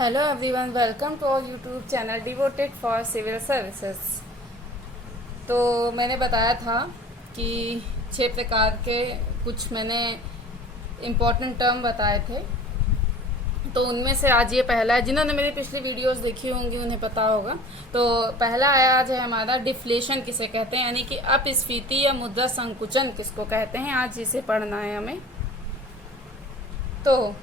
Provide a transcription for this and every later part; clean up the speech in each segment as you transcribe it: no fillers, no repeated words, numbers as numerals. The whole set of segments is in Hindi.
Hello everyone, welcome to our YouTube channel devoted for civil services. तो मैंने बताया था कि 6 प्रकार के कुछ मैंने इम्पोर्टेंट टर्म बताए थे। तो उनमें से आज ये पहला है। जिन्होंने मेरी पिछली वीडियोस देखी होंगी उन्हें पता होगा। तो पहला आया आज है हमारा डिफ्लेशन किसे कहते हैं, यानी कि अपस्फीति या मुद्रा संकुचन किसको कहते हैं। आज इसे पढ़ना है हमें। तो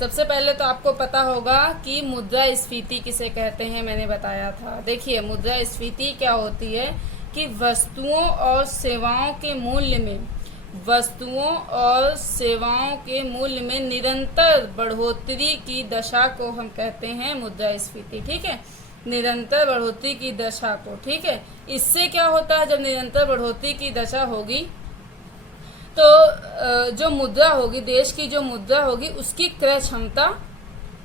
सबसे पहले तो आपको पता होगा कि मुद्रा स्फीति किसे कहते हैं, मैंने बताया था। देखिए, मुद्रा स्फीति क्या होती है कि वस्तुओं और सेवाओं के मूल्य में निरंतर बढ़ोतरी की दशा को हम कहते हैं मुद्रा स्फीति। ठीक है, निरंतर बढ़ोतरी की दशा को। ठीक है, इससे क्या होता है, जब निरंतर बढ़ोतरी की दशा होगी तो जो मुद्रा होगी, देश की जो मुद्रा होगी, उसकी क्रय क्षमता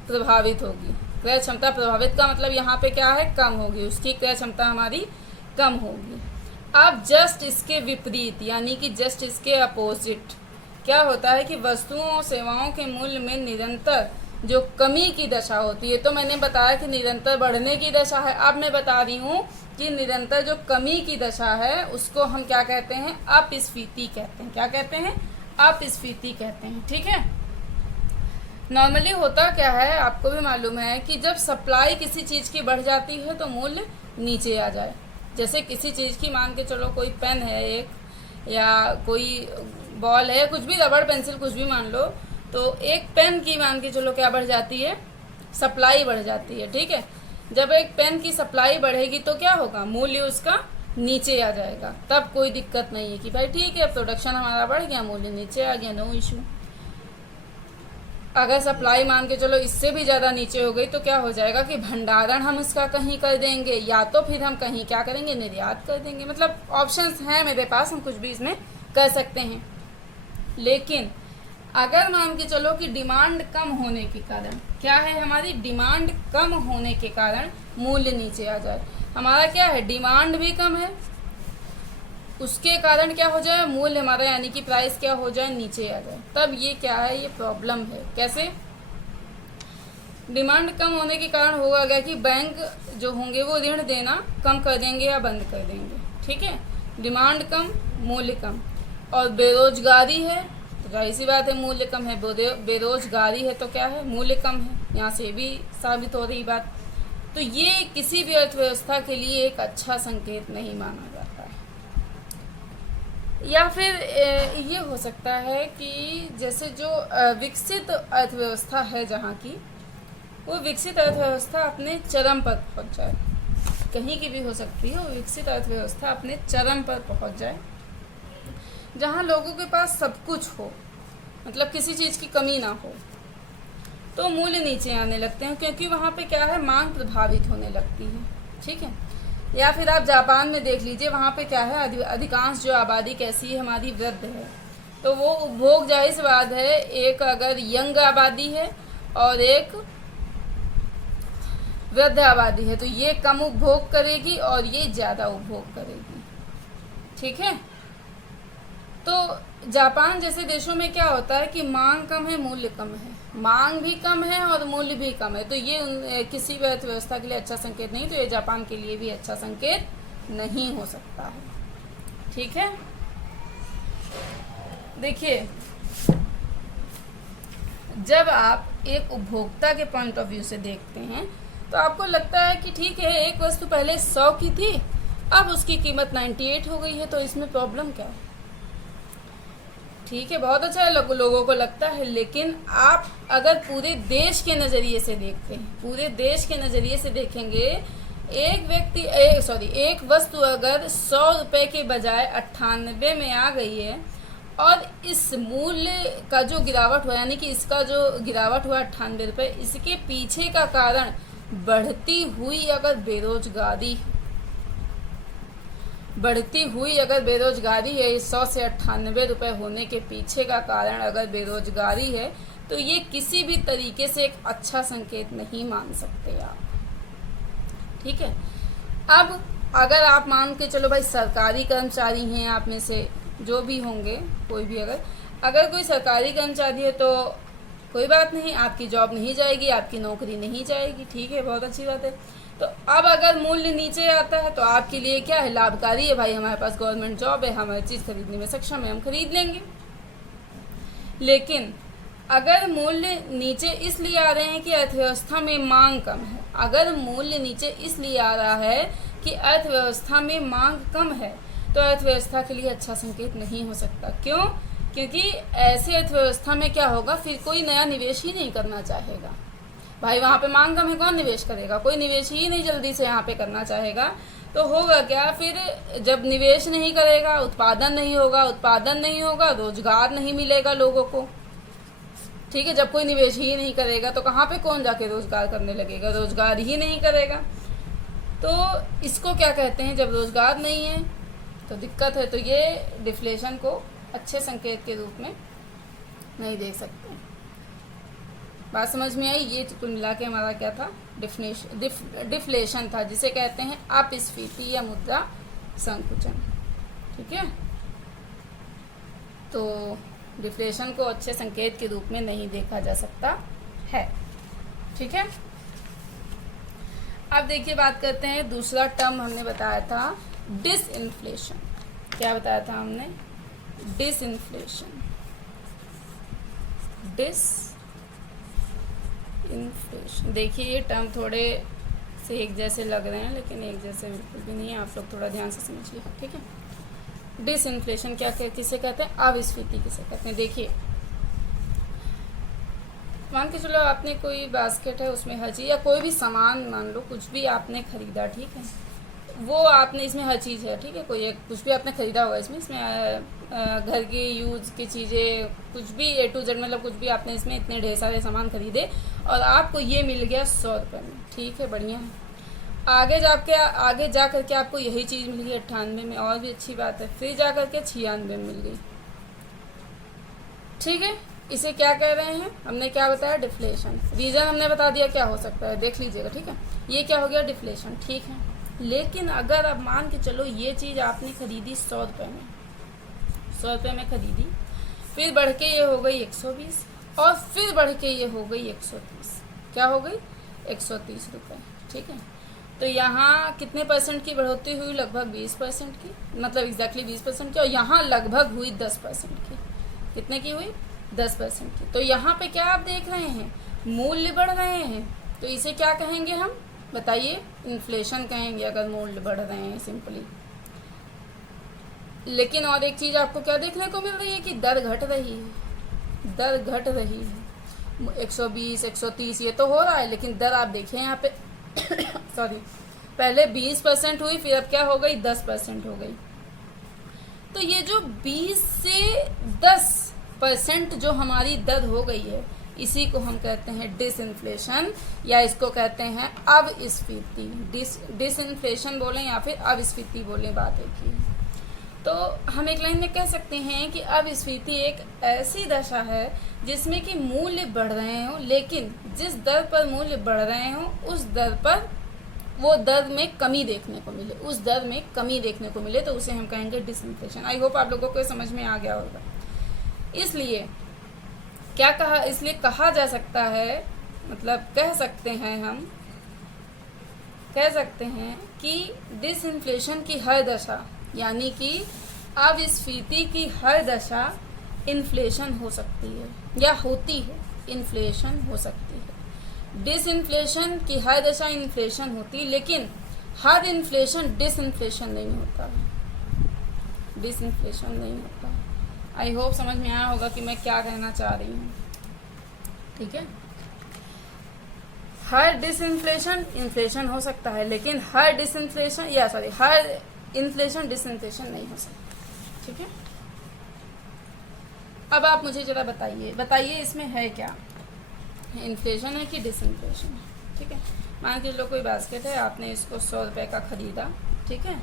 प्रभावित होगी। क्रय क्षमता प्रभावित का मतलब यहाँ पे क्या है, कम होगी। उसकी क्रय क्षमता हमारी कम होगी। अब जस्ट इसके विपरीत, यानी कि जस्ट इसके अपोजिट क्या होता है कि वस्तुओं और सेवाओं के मूल्य में निरंतर जो कमी की दशा होती है। तो मैंने बताया कि निरंतर बढ़ने की दशा है। अब मैं बता रही हूँ कि निरंतर जो कमी की दशा है उसको हम क्या कहते हैं, अपस्फीति कहते हैं। क्या कहते हैं, अपस्फीति कहते हैं। ठीक है, नॉर्मली होता क्या है, आपको भी मालूम है कि जब सप्लाई किसी चीज़ की बढ़ जाती है तो मूल्य नीचे आ जाए। जैसे किसी चीज़ की, मान के चलो कोई पेन है एक, या कोई बॉल है, कुछ भी, रबड़ पेंसिल, कुछ भी मान लो। तो एक पेन की मान के चलो क्या बढ़ जाती है, सप्लाई बढ़ जाती है। ठीक है, जब एक पेन की सप्लाई बढ़ेगी तो क्या होगा, मूल्य उसका नीचे आ जाएगा। तब कोई दिक्कत नहीं है कि भाई ठीक है, प्रोडक्शन हमारा बढ़ गया, मूल्य नीचे आ गया, नो इशू। अगर सप्लाई मान के चलो इससे भी ज़्यादा नीचे हो गई तो क्या हो जाएगा कि भंडारण हम इसका कहीं कर देंगे, या तो फिर हम कहीं क्या करेंगे, निर्यात कर देंगे। मतलब ऑप्शंस हैं मेरे पास, हम कुछ भी इसमें कर सकते हैं। लेकिन अगर मान के चलो कि डिमांड कम होने के कारण, क्या है, हमारी डिमांड कम होने के कारण मूल्य नीचे आ जाए। हमारा क्या है, डिमांड भी कम है, उसके कारण क्या हो जाए, मूल्य हमारा यानी कि प्राइस क्या हो जाए, नीचे आ जाए। तब ये क्या है, ये प्रॉब्लम है। कैसे, डिमांड कम होने के कारण होगा क्या कि बैंक जो होंगे वो ऋण देना कम कर देंगे या बंद कर देंगे। ठीक है, डिमांड कम, मूल्य कम, और बेरोजगारी है तो जाहिर सी बात है मूल्य कम है। बेरोजगारी है तो क्या है, मूल्य कम है। यहाँ से भी साबित हो रही बात। तो ये किसी भी अर्थव्यवस्था के लिए एक अच्छा संकेत नहीं माना जाता है। या फिर ये हो सकता है कि जैसे जो विकसित अर्थव्यवस्था है जहाँ की, वो विकसित अर्थव्यवस्था अपने चरम पर पहुँच जाए। कहीं की भी हो सकती है, वो विकसित अर्थव्यवस्था अपने चरम पर पहुँच जाए, जहाँ लोगों के पास सब कुछ हो, मतलब किसी चीज़ की कमी ना हो, तो मूल्य नीचे आने लगते हैं, क्योंकि वहाँ पे क्या है, मांग प्रभावित होने लगती है। ठीक है, या फिर आप जापान में देख लीजिए, वहाँ पे क्या है, अधिकांश जो आबादी कैसी है, हमारी वृद्ध है। तो वो उपभोग, जाहिर सी बात है, एक अगर यंग आबादी है और एक वृद्ध आबादी है, तो ये कम उपभोग करेगी और ये ज़्यादा उपभोग करेगी। ठीक है, तो जापान जैसे देशों में क्या होता है कि मांग कम है, मूल्य कम है। मांग भी कम है और मूल्य भी कम है। तो ये किसी भी अर्थव्यवस्था के लिए अच्छा संकेत नहीं। तो ये जापान के लिए भी अच्छा संकेत नहीं हो सकता है। ठीक है, देखिए, जब आप एक उपभोक्ता के पॉइंट ऑफ व्यू से देखते हैं तो आपको लगता है कि ठीक है, एक वस्तु पहले 100 की थी, अब उसकी कीमत 98 हो गई है, तो इसमें प्रॉब्लम क्या है। ठीक है, बहुत अच्छा है, लोगों को लगता है। लेकिन आप अगर पूरे देश के नज़रिए से देखते हैं, पूरे देश के नज़रिए से देखेंगे, एक वस्तु अगर 100 रुपये के बजाय 98 में आ गई है, और इस मूल्य का जो गिरावट हुआ, यानी कि इसका जो गिरावट हुआ 98 रुपये, इसके पीछे का कारण बढ़ती हुई अगर बेरोजगारी है, 100 से 98 रुपये होने के पीछे का कारण अगर बेरोजगारी है, तो ये किसी भी तरीके से एक अच्छा संकेत नहीं मान सकते आप। ठीक है, अब अगर आप मान के चलो भाई सरकारी कर्मचारी हैं, आप में से जो भी होंगे, कोई भी अगर कोई सरकारी कर्मचारी है तो कोई बात नहीं, आपकी जॉब नहीं जाएगी, आपकी नौकरी नहीं जाएगी, ठीक है, बहुत अच्छी बात है। तो अब अगर मूल्य नीचे आता है तो आपके लिए क्या है, लाभकारी है, भाई हमारे पास गवर्नमेंट जॉब है, हमारी चीज़ खरीदने में सक्षम है, हम खरीद लेंगे। लेकिन अगर मूल्य नीचे इसलिए आ रहे हैं कि अर्थव्यवस्था में मांग कम है, अगर मूल्य नीचे इसलिए आ रहा है कि अर्थव्यवस्था में मांग कम है, तो अर्थव्यवस्था के लिए अच्छा संकेत नहीं हो सकता। क्यों? क्योंकि ऐसे अर्थव्यवस्था में क्या होगा, फिर कोई नया निवेश ही नहीं करना चाहेगा। भाई वहाँ पे मांग कम है, कौन निवेश करेगा? कोई निवेश ही नहीं जल्दी से यहाँ पे करना चाहेगा। तो होगा क्या, फिर जब निवेश नहीं करेगा, उत्पादन नहीं होगा, उत्पादन नहीं होगा, रोजगार नहीं मिलेगा लोगों को, ठीक है। जब कोई निवेश ही नहीं करेगा तो कहाँ पे कौन जाके रोजगार करने लगेगा, रोजगार ही नहीं करेगा। तो इसको क्या कहते हैं, जब रोजगार नहीं है तो दिक्कत है। तो ये डिफ्लेशन को अच्छे संकेत के रूप में नहीं देख सकते। बात समझ में आई? ये कुल मिला के हमारा क्या था, डिफ्लेशन था, जिसे कहते हैं अपस्फीति या मुद्रा संकुचन, ठीक है। तो डिफ्लेशन को अच्छे संकेत के रूप में नहीं देखा जा सकता है, ठीक है। अब देखिए, बात करते हैं दूसरा टर्म हमने बताया था डिसइन्फ्लेशन। क्या बताया था हमने? डिसइन्फ्लेशन। डिसइन्फ्लेशन, देखिए ये टर्म थोड़े से एक जैसे लग रहे हैं, लेकिन एक जैसे बिल्कुल भी नहीं है। आप लोग थोड़ा ध्यान से समझिए, ठीक है। डिसइन्फ्लेशन क्या किसे कहते हैं, अविस्फीति किसे कहते हैं। देखिए, मान के चलो आपने कोई बास्केट है, उसमें हर चीज़ या कोई भी सामान, मान लो कुछ भी आपने खरीदा, ठीक है, वो आपने इसमें हर चीज़ है, ठीक है, कोई कुछ भी आपने खरीदा होगा इसमें घर की यूज की चीज़ें, कुछ भी A to Z, मतलब कुछ भी आपने इसमें इतने ढेर सारे सामान खरीदे और आपको ये मिल गया 100 रुपये में, ठीक है, बढ़िया है। आगे जा करके आपको यही चीज़ मिल गई 98 में, और भी अच्छी बात है। फिर जा करके 96 में मिल गई, ठीक है। इसे क्या कह रहे हैं, हमने क्या बताया, डिफ्लेशन। रीज़न हमने बता दिया क्या हो सकता है, देख लीजिएगा, ठीक है। ये क्या हो गया, डिफ्लेशन, ठीक है। लेकिन अगर अब मान के चलो ये चीज़ आपने खरीदी 100 रुपये में, 100 रुपये में खरीदी, फिर बढ़ के ये हो गई 120, और फिर बढ़ के ये हो गई 130। क्या हो गई, 130 रुपये, ठीक है। तो यहाँ कितने परसेंट की बढ़ोतरी हुई, लगभग 20% की, मतलब एग्जैक्टली 20% की, और यहाँ लगभग हुई 10% की। कितने की हुई, 10% की। तो यहाँ पे क्या आप देख रहे हैं, मूल्य बढ़ रहे हैं, तो इसे क्या कहेंगे हम, बताइए, इन्फ्लेशन कहेंगे अगर मूल्य बढ़ रहे हैं, सिंपली। लेकिन और एक चीज़ आपको क्या देखने को मिल रही है कि दर घट रही है, दर घट रही है। 120, 130 ये तो हो रहा है, लेकिन दर आप देखिए यहाँ पे सॉरी, पहले 20% हुई, फिर अब क्या हो गई, 10% हो गई। तो ये जो 20 से 10% जो हमारी दर हो गई है, इसी को हम कहते हैं डिसइन्फ्लेशन, या इसको कहते हैं अविस्फीति। डिसइन्फ्लेशन बोलें या फिर अविस्फीति बोलें, बात एक ही। तो हम एक लाइन में कह सकते हैं कि अविस्फीति एक ऐसी दशा है जिसमें कि मूल्य बढ़ रहे हों, लेकिन जिस दर पर मूल्य बढ़ रहे हों उस दर पर वो दर में कमी देखने को मिले, उस दर में कमी देखने को मिले, तो उसे हम कहेंगे डिसइन्फ्लेशन। आई होप आप लोगों को समझ में आ गया होगा। इसलिए क्या कहा, इसलिए कहा जा सकता है, मतलब कह सकते हैं, हम कह सकते हैं कि डिसइन्फ्लेशन की हर दशा, यानी कि अविस्फीति की हर दशा इन्फ्लेशन हो सकती है या होती है, इन्फ्लेशन हो सकती है। डिसइन्फ्लेशन की हर दशा इन्फ्लेशन होती, लेकिन हर इन्फ्लेशन डिसइन्फ्लेशन नहीं होता है, डिसइन्फ्लेशन नहीं होता है। आई होप समझ में आया होगा कि मैं क्या कहना चाह रही हूँ, ठीक है। हर डिसइन्फ्लेशन इन्फ्लेशन हो सकता है, लेकिन हर डिसइन्फ्लेशन हर इन्फ्लेशन डिसइन्फ्लेशन नहीं हो सकता, ठीक है। अब आप मुझे जरा बताइए इसमें है क्या, इन्फ्लेशन है कि डिसइन्फ्लेशन है, ठीक है। मान के चलो कोई बास्केट है, आपने इसको 100 रुपये का ख़रीदा, ठीक है,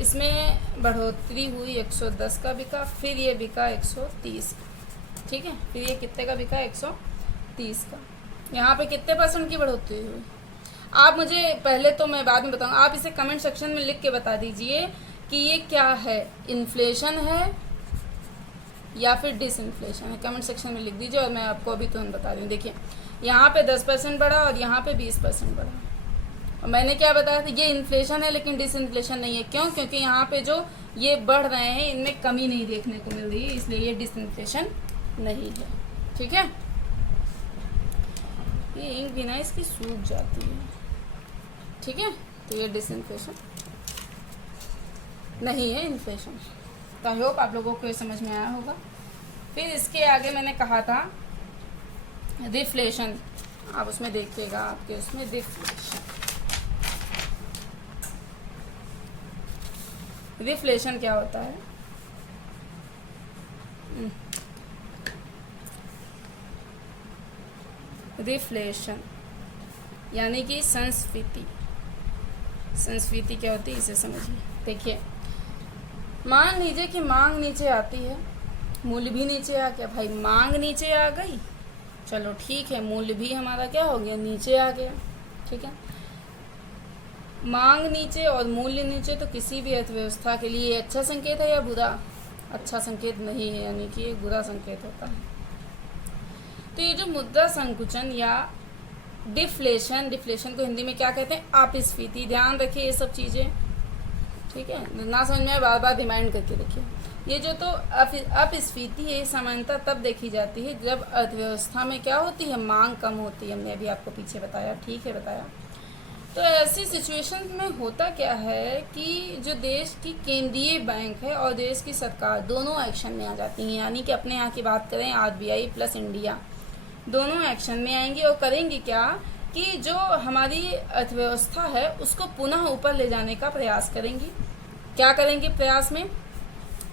इसमें बढ़ोतरी हुई 110 का बिका, फिर ये बिका 130, ठीक है, फिर ये कितने का बिका, 130 का। यहाँ पे कितने % की बढ़ोतरी हुई, आप मुझे पहले, तो मैं बाद में बताऊँ, आप इसे कमेंट सेक्शन में लिख के बता दीजिए कि ये क्या है, इन्फ्लेशन है या फिर डिसइन्फ्लेशन है? कमेंट सेक्शन में लिख दीजिए और मैं आपको अभी तुरंत बता रही हूँ। देखिए यहाँ पे 10% बढ़ा और यहाँ पे 20% बढ़ा, और मैंने क्या बताया था, ये इन्फ्लेशन है लेकिन डिसइन्फ्लेशन नहीं है। क्यों? क्योंकि यहाँ पे जो ये बढ़ रहे हैं इनमें कमी नहीं देखने को मिल रही है, इसलिए ये डिसइन्फ्लेशन नहीं है। ठीक है, ये इंक भी ना इसकी सूख जाती है। ठीक है, तो ये डिसइन्फ्लेशन नहीं है, इन्फ्लेशन। तो आई होप आप लोगों को ये समझ में आया होगा। फिर इसके आगे मैंने कहा था रिफ्लेशन, आप उसमें देखिएगा, आपके उसमें रिफ्लेशन, रिफ्लेशन क्या होता है? रिफ्लेशन यानी कि संस्फीति। संस्फीति क्या होती है इसे समझिए। देखिए मान लीजिए कि मांग नीचे आती है, मूल्य भी नीचे आ गया। भाई मांग नीचे आ गई, चलो ठीक है, मूल्य भी हमारा क्या हो गया, नीचे आ गया। ठीक है, मांग नीचे और मूल्य नीचे तो किसी भी अर्थव्यवस्था के लिए अच्छा संकेत है या बुरा? अच्छा संकेत नहीं है, यानी कि एक बुरा संकेत होता है। तो ये जो मुद्रा संकुचन या डिफ्लेशन, डिफ्लेशन को हिंदी में क्या कहते हैं? अपस्फीति। ध्यान रखिए ये सब चीज़ें, ठीक है, ना समझ में बार बार रिमाइंड करके देखिए। ये जो तो अपस्फीति है सामान्यतः तब देखी जाती है जब अर्थव्यवस्था में क्या होती है, मांग कम होती है। हमने अभी आपको पीछे बताया, ठीक है बताया। तो ऐसी सिचुएशन में होता क्या है कि जो देश की केंद्रीय बैंक है और देश की सरकार दोनों एक्शन में आ जाती हैं। यानी कि अपने यहाँ की बात करें, आरबीआई प्लस इंडिया दोनों एक्शन में आएंगी और करेंगी क्या कि जो हमारी अर्थव्यवस्था है उसको पुनः ऊपर ले जाने का प्रयास करेंगी। क्या करेंगी प्रयास में?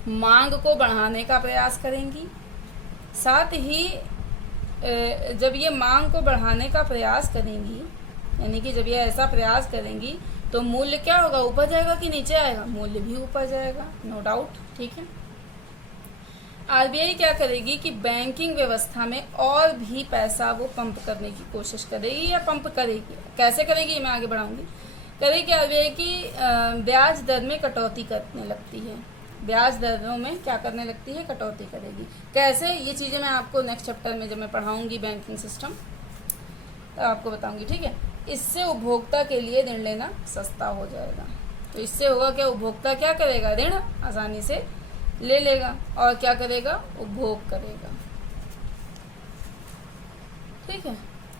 मांग को बढ़ाने का प्रयास करेंगी। साथ ही जब ये मांग को बढ़ाने का प्रयास करेंगी, यानी कि जब ये ऐसा प्रयास करेंगी तो मूल्य क्या होगा, ऊपर जाएगा कि नीचे आएगा? मूल्य भी ऊपर जाएगा, नो डाउट। ठीक है, आरबीआई क्या करेगी कि बैंकिंग व्यवस्था में और भी पैसा वो पंप करने की कोशिश करेगी या पंप करेगी। कैसे करेगी मैं आगे बढ़ाऊंगी। करेगी आरबीआई की ब्याज दर में कटौती करने लगती है। ब्याज दरों में क्या करने लगती है, कटौती करेगी। कैसे, ये चीज़ें मैं आपको नेक्स्ट चैप्टर में जब मैं पढ़ाऊंगी बैंकिंग सिस्टम तो आपको बताऊंगी। ठीक है, इससे उपभोक्ता के लिए ऋण लेना सस्ता हो जाएगा। तो इससे होगा क्या, उपभोक्ता क्या करेगा, ऋण आसानी से ले लेगा और क्या करेगा, उपभोग करेगा। ठीक है,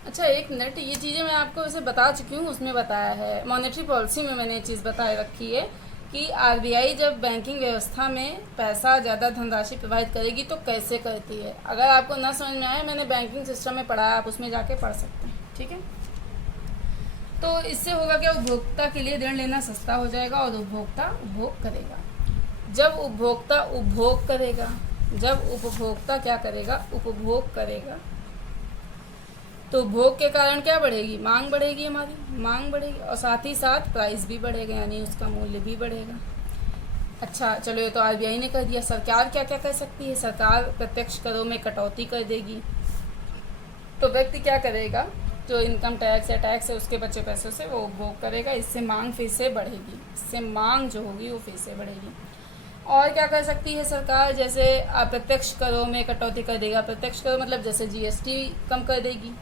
अच्छा एक मिनट, ये चीज़ें मैं आपको वैसे बता चुकी हूँ, उसमें बताया है मॉनेटरी पॉलिसी में मैंने ये चीज़ बताए रखी है कि आरबीआई जब बैंकिंग व्यवस्था में पैसा ज़्यादा धनराशि प्रवाहित करेगी तो कैसे करती है। अगर आपको ना समझ में आए, मैंने बैंकिंग सिस्टम में पढ़ा है, आप उसमें जाके पढ़ सकते हैं। ठीक है, तो इससे होगा क्या, उपभोक्ता के लिए ऋण लेना सस्ता हो जाएगा और उपभोक्ता उपभोग करेगा। जब उपभोक्ता उपभोग करेगा, जब उपभोक्ता क्या करेगा, उपभोग करेगा, तो उपभोग के कारण क्या बढ़ेगी, मांग बढ़ेगी, हमारी मांग बढ़ेगी और साथ ही साथ प्राइस भी बढ़ेगा, यानी उसका मूल्य भी बढ़ेगा। अच्छा चलो, ये तो आरबीआई ने कर दिया। सरकार क्या क्या कर सकती है, सरकार प्रत्यक्ष करों में कटौती कर देगी। तो व्यक्ति क्या करेगा, जो इनकम टैक्स या टैक्स है उसके बचे पैसों से वो उपभोग करेगा। इससे मांग फिर से बढ़ेगी, इससे मांग जो होगी वो फिर से बढ़ेगी। और क्या कर सकती है सरकार, जैसे अप्रत्यक्ष करों में कटौती कर देगा। प्रत्यक्ष करों मतलब जैसे जीएसटी कम कर देगी,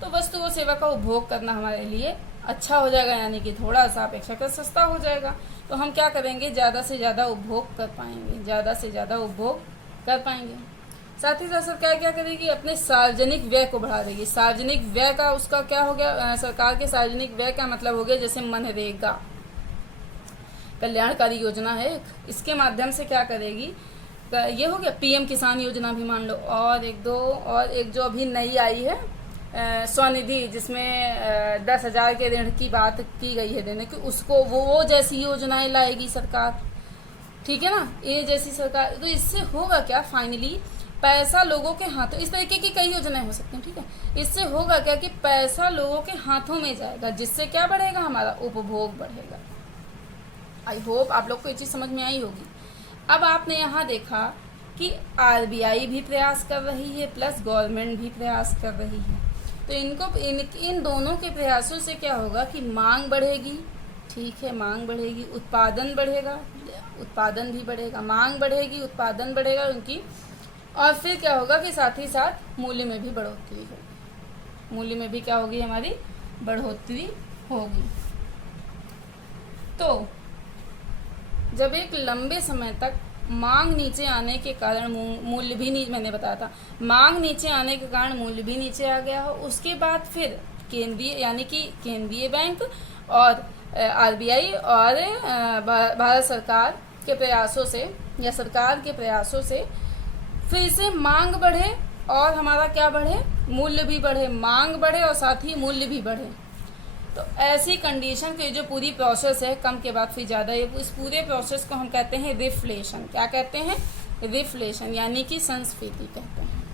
तो वस्तु व सेवा का उपभोग करना हमारे लिए अच्छा हो जाएगा, यानी कि थोड़ा सा अपेक्षाकृत सस्ता हो जाएगा। तो हम क्या करेंगे, ज़्यादा से ज़्यादा उपभोग कर पाएंगे, ज़्यादा से ज़्यादा उपभोग कर पाएंगे। साथ ही साथ सरकार क्या करेगी, अपने सार्वजनिक व्यय को बढ़ा देगी। सार्वजनिक व्यय का उसका क्या हो गया, सरकार के सार्वजनिक व्यय का मतलब हो गया जैसे मनरेगा कल्याणकारी योजना है एक, इसके माध्यम से क्या करेगी, ये हो गया पीएम किसान योजना भी मान लो, और एक जो अभी नई आई है स्वनिधि, जिसमें 10,000 के ऋण की बात की गई है देने की, उसको वो जैसी योजनाएं लाएगी सरकार। ठीक है ना, ये जैसी सरकार। तो इससे होगा क्या, फाइनली पैसा लोगों के हाथों, इस तरीके की कई योजनाएं हो सकती हैं। ठीक है, इससे होगा क्या कि पैसा लोगों के हाथों में जाएगा, जिससे क्या बढ़ेगा, हमारा उपभोग बढ़ेगा। आई होप आप लोग को ये चीज़ समझ में आई होगी। अब आपने यहाँ देखा कि आरबीआई भी प्रयास कर रही है प्लस गवर्नमेंट भी प्रयास कर रही है। तो इन दोनों के प्रयासों से क्या होगा कि मांग बढ़ेगी। ठीक है, मांग बढ़ेगी, उत्पादन बढ़ेगा, उत्पादन भी बढ़ेगा, मांग बढ़ेगी, उत्पादन बढ़ेगा उनकी, और फिर क्या होगा कि साथ ही साथ मूल्य में भी बढ़ोतरी होगी, मूल्य में भी क्या होगी, हमारी बढ़ोतरी होगी। तो जब एक लंबे समय तक मांग नीचे आने के कारण मूल्य भी नीचे, मैंने बताया था मांग नीचे आने के कारण मूल्य भी नीचे आ गया हो, उसके बाद फिर केंद्रीय यानी कि केंद्रीय बैंक और आरबीआई और भारत सरकार के प्रयासों से या सरकार के प्रयासों से फिर से मांग बढ़े और हमारा क्या बढ़े, मूल्य भी बढ़े, मांग बढ़े और साथ ही मूल्य भी बढ़े। तो ऐसी कंडीशन की जो पूरी प्रोसेस है कम के बाद फिर ज़्यादा, इस पूरे प्रोसेस को हम कहते हैं रिफ्लेशन। क्या कहते हैं, रिफ्लेशन, यानी कि संस्फीति कहते हैं।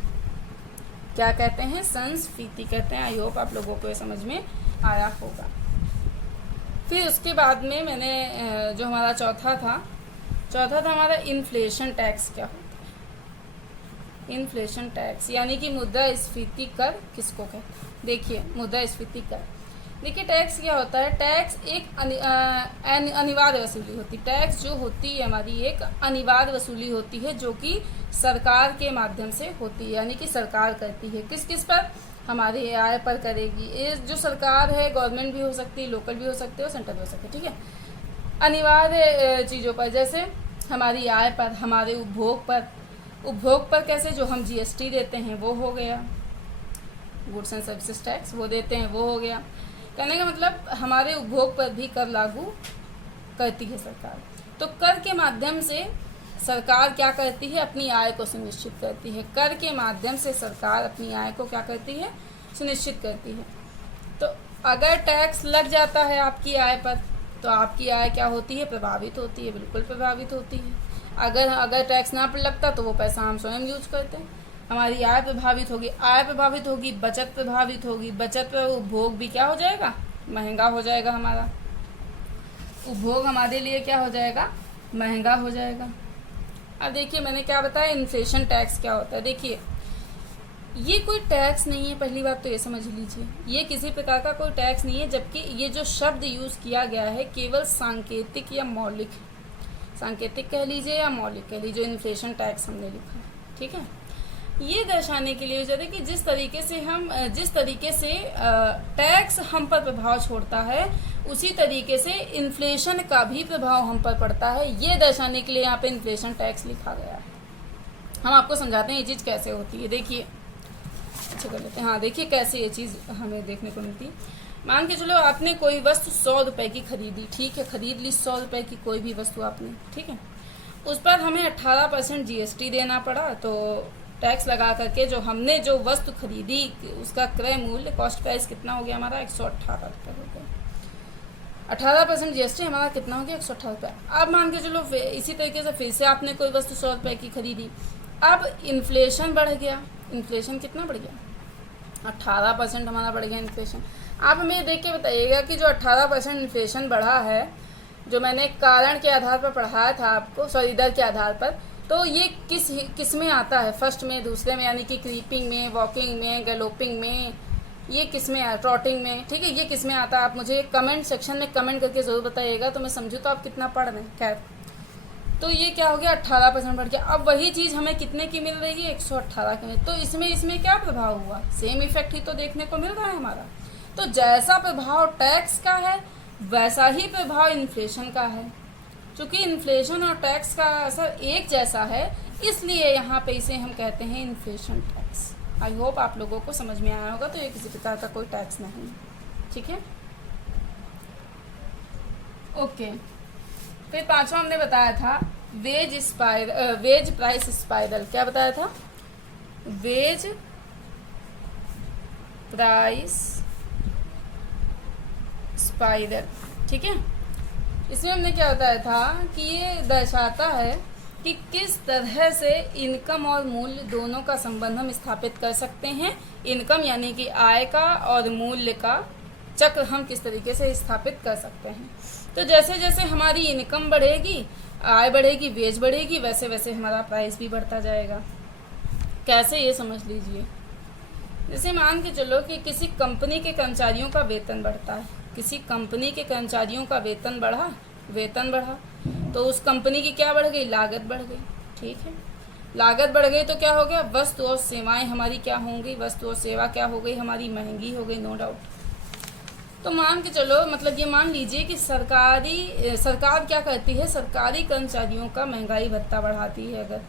क्या कहते हैं, संस्फीति कहते हैं। आई होप आप लोगों को ये समझ में आया होगा। फिर उसके बाद में मैंने जो हमारा चौथा था हमारा इन्फ्लेशन टैक्स। क्या होता है इन्फ्लेशन टैक्स, यानी कि मुद्रास्फीति कर किसको कहते हैं। देखिए मुद्रास्फीति कर, देखिए टैक्स क्या होता है, टैक्स एक अनिवार्य वसूली होती है। टैक्स जो होती है हमारी एक अनिवार्य वसूली होती है जो कि सरकार के माध्यम से होती है, यानी कि सरकार करती है। किस किस पर, हमारी आय पर करेगी। ये जो सरकार है गवर्नमेंट भी हो सकती है, लोकल भी हो सकती है और सेंट्रल भी हो सकती है, ठीक है। अनिवार्य चीज़ों पर, जैसे हमारी आय पर, हमारे उपभोग पर कैसे, जो हम जीएसटी देते हैं वो हो गया, गुड्स एंड सर्विसेज टैक्स वो देते हैं वो हो गया। कहने का मतलब हमारे उपभोग पर भी कर लागू करती है सरकार। तो कर के माध्यम से सरकार क्या करती है, अपनी आय को सुनिश्चित करती है। कर के माध्यम से सरकार अपनी आय को क्या करती है, सुनिश्चित करती है। तो अगर टैक्स लग जाता है आपकी आय पर तो आपकी आय क्या होती है, प्रभावित होती है, बिल्कुल प्रभावित होती है। अगर टैक्स ना लगता तो वो पैसा हम स्वयं यूज करते हैं, हमारी आय प्रभावित होगी, आय प्रभावित होगी, बचत प्रभावित होगी, बचत पर उपभोग भी क्या हो जाएगा, महंगा हो जाएगा। हमारा उपभोग हमारे लिए क्या हो जाएगा, महंगा हो जाएगा। अब देखिए मैंने क्या बताया, इन्फ्लेशन टैक्स क्या होता है। देखिए ये कोई टैक्स नहीं है, पहली बात तो ये समझ लीजिए, ये किसी प्रकार का कोई टैक्स नहीं है, जबकि ये जो शब्द यूज़ किया गया है केवल सांकेतिक या मौलिक, सांकेतिक कह लीजिए या मौलिक कह लीजिए, इन्फ्लेशन टैक्स हमने लिखा है, ठीक है। ये दर्शाने के लिए कि जिस तरीके से टैक्स हम पर प्रभाव छोड़ता है उसी तरीके से इन्फ्लेशन का भी प्रभाव हम पर पड़ता है, ये दर्शाने के लिए यहाँ पे इन्फ्लेशन टैक्स लिखा गया है। हम आपको समझाते हैं ये चीज़ कैसे होती है। देखिए अच्छा कर लेते हैं, हाँ देखिए कैसे ये चीज़ हमें देखने को मिलती है। मान के चलो आपने कोई वस्तु 100 रुपये की खरीदी, ठीक है, खरीद ली 100 रुपये की कोई भी वस्तु आपने, ठीक है, उस पर हमें 18% जीएसटी देना पड़ा। तो टैक्स लगा करके जो वस्तु खरीदी उसका क्रय मूल्य, कॉस्ट प्राइस कितना हो गया हमारा, 118 रुपये हो गया। 18% जीएसटी हमारा कितना हो गया, 118 रुपये। अब मान के चलो इसी तरीके से फिर से आपने कोई वस्तु 100 रुपये की खरीदी, अब इन्फ्लेशन बढ़ गया। इन्फ्लेशन कितना बढ़ गया, 18% हमारा बढ़ गया इन्फ्लेशन। आप हमें देख के बताइएगा कि जो 18% इन्फ्लेशन बढ़ा है, जो मैंने कारण के आधार पर पढ़ाया था आपको, सॉरी दर के आधार पर, तो ये किस में आता है, फर्स्ट में, दूसरे में, यानी कि क्रीपिंग में, वॉकिंग में, गैलोपिंग में, ये किस में है, ट्रॉटिंग में, ठीक है, ये किस में आता है। आप मुझे कमेंट सेक्शन में कमेंट करके ज़रूर बताइएगा तो मैं समझूँ तो आप कितना पढ़ रहे हैं। खैर, तो ये क्या हो गया, 18% बढ़ गया। अब वही चीज़ हमें कितने की मिल रही है, 118 की। तो इसमें क्या प्रभाव हुआ, सेम इफेक्ट ही तो देखने को मिल रहा है हमारा। तो जैसा प्रभाव टैक्स का है वैसा ही प्रभाव इन्फ्लेशन का है। चूँकि इन्फ्लेशन और टैक्स का असर एक जैसा है, इसलिए यहाँ पे इसे हम कहते हैं इन्फ्लेशन टैक्स। आई होप आप लोगों को समझ में आया होगा। तो ये किसी प्रकार का कोई टैक्स नहीं है, ठीक है, ओके। फिर पांचवा हमने बताया था वेज प्राइस स्पाइरल। क्या बताया था, वेज प्राइस स्पाइरल, ठीक है। इसमें हमने क्या बताया था कि ये दर्शाता है कि किस तरह से इनकम और मूल्य दोनों का संबंध हम स्थापित कर सकते हैं। इनकम यानी कि आय का और मूल्य का चक्र हम किस तरीके से स्थापित कर सकते हैं। तो जैसे जैसे हमारी इनकम बढ़ेगी, आय बढ़ेगी, वेज बढ़ेगी, वैसे वैसे हमारा प्राइस भी बढ़ता जाएगा। कैसे, ये समझ लीजिए। जैसे मान के चलो कि किसी कंपनी के कर्मचारियों का वेतन बढ़ता है, किसी कंपनी के कर्मचारियों का वेतन बढ़ा तो उस कंपनी की क्या बढ़ गई, लागत बढ़ गई। ठीक है, लागत बढ़ गई तो क्या हो गया, वस्तु और सेवाएं हमारी क्या होंगी, वस्तु और सेवा क्या हो गई, हमारी महंगी हो गई, नो डाउट। तो मान के चलो, मतलब ये मान लीजिए कि सरकार क्या करती है, सरकारी कर्मचारियों का महंगाई भत्ता बढ़ाती है। अगर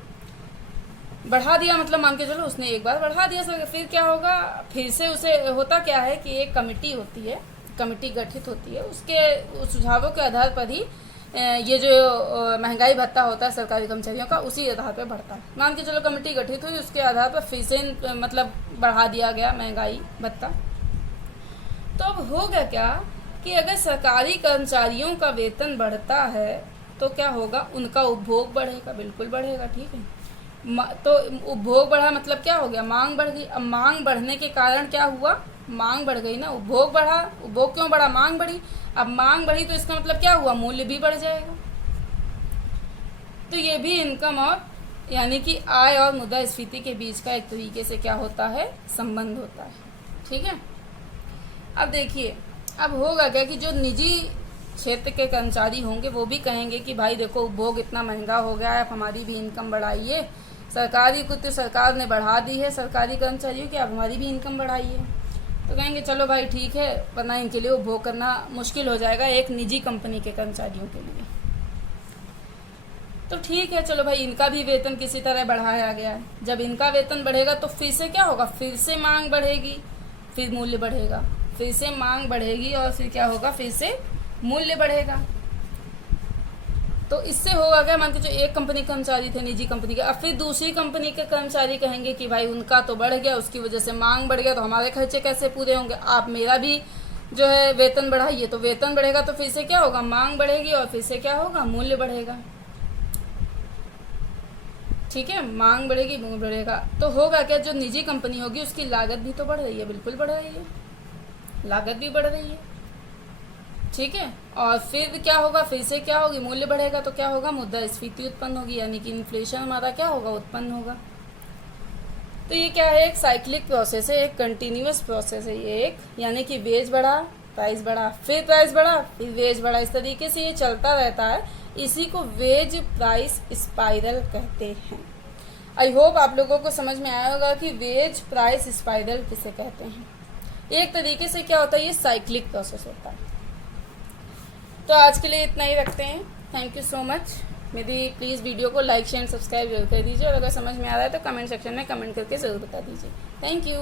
बढ़ा दिया, मतलब मान के चलो उसने एक बार बढ़ा दिया सर, फिर क्या होगा, फिर से उसे होता क्या है कि एक कमेटी होती है, कमेटी गठित होती है, उसके सुझावों के आधार पर ही ये जो महंगाई भत्ता होता है सरकारी कर्मचारियों का, उसी आधार पर बढ़ता है। मान के चलो कमेटी गठित हुई, उसके आधार पर फिर से मतलब बढ़ा दिया गया महंगाई भत्ता। तो अब होगा क्या कि अगर सरकारी कर्मचारियों का वेतन बढ़ता है तो क्या होगा, उनका उपभोग बढ़ेगा, बिल्कुल बढ़ेगा। ठीक है, तो उपभोग बढ़ा मतलब क्या हो गया, मांग बढ़ गई। अब मांग बढ़ने के कारण क्या हुआ, मांग बढ़ गई ना, उपभोग बढ़ा। उपभोग क्यों बढ़ा, मांग बढ़ी। अब मांग बढ़ी तो इसका मतलब क्या हुआ, मूल्य भी बढ़ जाएगा। तो ये भी इनकम और यानी कि आय और मुद्रास्फीति के बीच का एक तरीके से क्या होता है, संबंध होता है। ठीक है, अब देखिए, अब होगा क्या कि जो निजी क्षेत्र के कर्मचारी होंगे वो भी कहेंगे कि भाई देखो उपभोग इतना महंगा हो गया है, अब हमारी भी इनकम बढ़ाइए। सरकारी को तो सरकार ने बढ़ा दी है सरकारी कर्मचारियों की, अब हमारी भी इनकम बढ़ाइए। तो कहेंगे चलो भाई ठीक है, वरना इनके लिए उपभोग करना मुश्किल हो जाएगा एक निजी कंपनी के कर्मचारियों के लिए। तो ठीक है, चलो भाई इनका भी वेतन किसी तरह बढ़ाया गया है। जब इनका वेतन बढ़ेगा तो फिर से क्या होगा, फिर से मांग बढ़ेगी, फिर मूल्य बढ़ेगा, फिर से मांग बढ़ेगी और फिर क्या होगा, फिर से मूल्य बढ़ेगा। तो इससे होगा क्या, मान के जो एक कंपनी के कर्मचारी थे निजी कंपनी के, अब फिर दूसरी कंपनी के कर्मचारी कहेंगे कि भाई उनका तो बढ़ गया, उसकी वजह से मांग बढ़ गया, तो हमारे खर्चे कैसे पूरे होंगे, आप मेरा भी जो है वेतन बढ़ाइए। तो वेतन बढ़ेगा तो फिर से क्या होगा, मांग बढ़ेगी और फिर से क्या होगा, मूल्य बढ़ेगा। ठीक है, मांग बढ़ेगी, मूल्य बढ़ेगा। तो होगा क्या, जो निजी कंपनी होगी उसकी लागत भी तो बढ़ रही है, बिल्कुल बढ़ रही है, लागत भी बढ़ रही है। ठीक है, और फिर क्या होगा, फिर से क्या होगी, मूल्य बढ़ेगा तो क्या होगा, मुद्रास्फीति उत्पन्न होगी, यानी कि इन्फ्लेशन हमारा क्या होगा, उत्पन्न होगा। तो ये क्या है, एक साइक्लिक प्रोसेस है, एक कंटिन्यूअस प्रोसेस है ये एक, यानी कि वेज बढ़ा, प्राइस बढ़ा, फिर प्राइस बढ़ा, फिर वेज बढ़ा, इस तरीके से ये चलता रहता है। इसी को वेज प्राइस स्पाइरल कहते हैं। आई होप आप लोगों को समझ में आया होगा कि वेज प्राइस स्पाइरल किसे कहते हैं। एक तरीके से क्या होता है, ये साइक्लिक प्रोसेस होता है। तो आज के लिए इतना ही रखते हैं। Thank you so much. मेरी प्लीज़ वीडियो को लाइक शेयर सब्सक्राइब जरूर कर दीजिए, और अगर समझ में आ रहा है तो कमेंट सेक्शन में कमेंट करके ज़रूर बता दीजिए। Thank you.